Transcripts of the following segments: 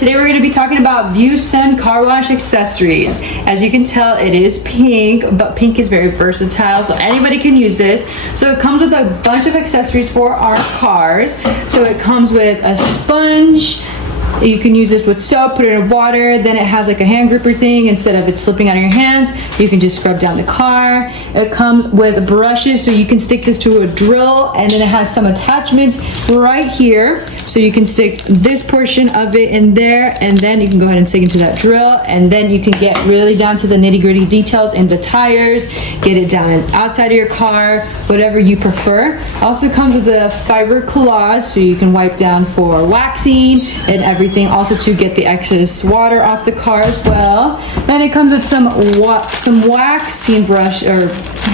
today we're going to be talking about Viewsun car wash accessories. As you can tell, it is pink, but pink is very versatile, so anybody can use this. So it comes with a bunch of accessories for our cars. So it comes with a sponge. You can use this with soap, put it in water, then it has like a hand gripper thing. Instead of it slipping out of your hands, you can just scrub down the car. It comes with brushes, so you can stick this to a drill, and then it has some attachments right here. So you can stick this portion of it in there, and then you can go ahead and stick into that drill, and then you can get really down to the nitty-gritty details in the tires, get it down outside of your car, whatever you prefer. Also comes with a fiber cloth, so you can wipe down for waxing and everything, also to get the excess water off the car as well. Then it comes with some waxing brush or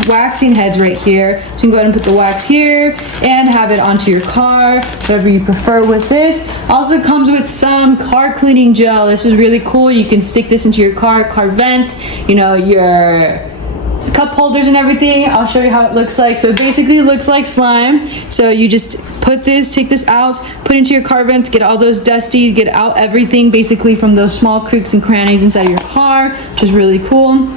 waxing heads right here, so you can go ahead and put the wax here and have it onto your car, whatever you prefer with this. Also comes with some car cleaning gel. This is really cool. You can stick this into your car vents, you know, your cup holders and everything. I'll show you how it looks like. So it basically looks like slime. So you just put this, take this out, put into your car vents, get all those dusty, get out everything basically from those small creaks and crannies inside of your car, which is really cool.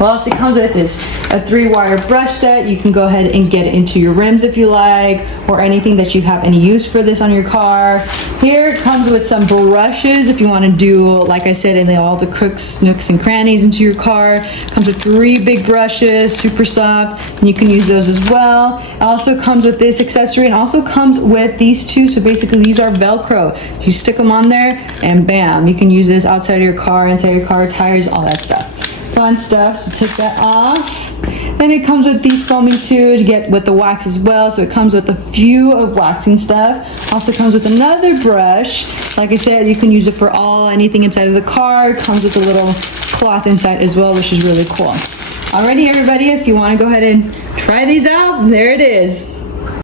Well, also it comes with this, a 3-wire brush set. You can go ahead and get it into your rims if you like, or anything that you have any use for this on your car. Here it comes with some brushes if you want to do, like I said, in all the crooks, nooks, and crannies into your car. It comes with 3 big brushes, super soft, and you can use those as well. It also comes with this accessory, and also comes with these 2. So basically these are Velcro. You stick them on there, and bam, you can use this outside of your car, inside your car, tires, all that stuff. Fun stuff. So take that off. Then it comes with these foaming too to get with the wax as well. So it comes with a few of waxing stuff. Also comes with another brush. Like I said, you can use it for anything inside of the car. It comes with a little cloth inside as well, which is really cool. Alrighty, everybody, if you want to go ahead and try these out, there it is.